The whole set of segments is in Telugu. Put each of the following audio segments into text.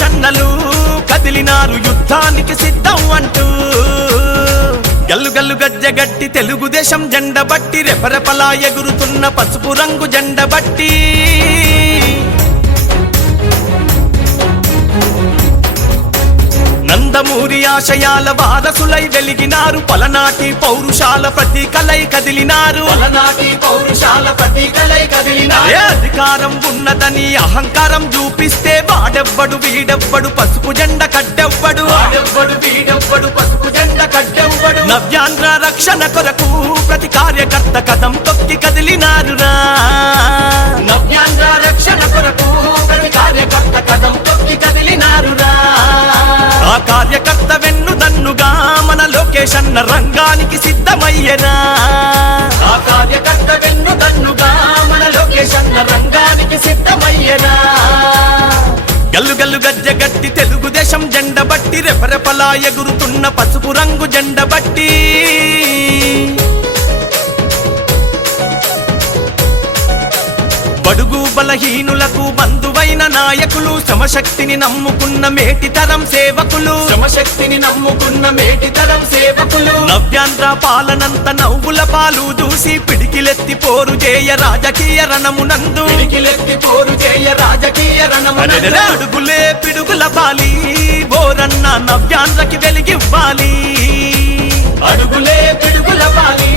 సన్నలు కదిలినారు యుద్ధానికి సిద్ధం అంటూ. గల్లు గల్లు గజ్జగట్టి తెలుగుదేశం జెండ బట్టి రెపరెపలా ఎగురుతున్న పసుపు రంగు జెండ బట్టి. నందమూరి ఆశయాల వారసులై వెలిగినారు పలనాటి పౌరుషాల ప్రతీకలై కదిలినారు. పలనాటి పౌరుషాల ఏ అధికారం ఉన్నదని అహంకారం చూపిస్తే వాడెవ్వడు వీడెవ్వడు పసుపు జెండ కట్టెవ్వడు. వాడెవ్వడు వీడెవ్వడు పసుపు జెండ కట్టెవ్వడు. నవ్యాంధ్ర రక్షణ కొరకు ప్రతి కార్యకర్త కథం తొక్కి కదిలినారురా. నవ్యాంధ్ర రక్షణ కొరకు ప్రతి కార్యకర్త కథం తొక్కి కదిలినారురా. ఆ కార్యకర్త వెన్ను దన్నుగా మన లోకేష్ అన్న రంగానికి సిద్ధమయ్యనా ఆ కార్యకర్త గల్లు గల్లు గజ్జ గట్టి తెలుగుదేశం జెండ బట్టి రెపరెపలా ఎగురుతున్న పసుపు రంగు జెండ బట్టి. బడుగు బలహీనులకు బంధువైన నాయకులు శ్రమశక్తిని నమ్ముకున్న మేటి తరం సేవకులు. శ్రమశక్తిని నమ్ముకున్న మేటి తరం సేవకులు. నవ్యాంధ్ర పాలనంత పాపాలు దూసి పిడికిలెత్తి పోరు చేయ రాజకీయ రణమునందు పిడికిలెత్తి పోరు చేయ రాజకీయ రణమునందు అడుగులే పిడుగుల బాలి బోరన్న నవ్యాంధ్రకి వెలిగివ్వాలి. అడుగులే పిడుగుల బాలి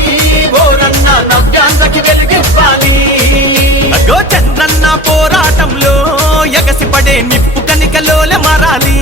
బోరన్న నవ్యాంధ్రకి వెలిగివ్వాలి. అగో చంద్రన్న పోరాటంలో ఎగసిపడే నిప్పు కనికలోల మారాలి.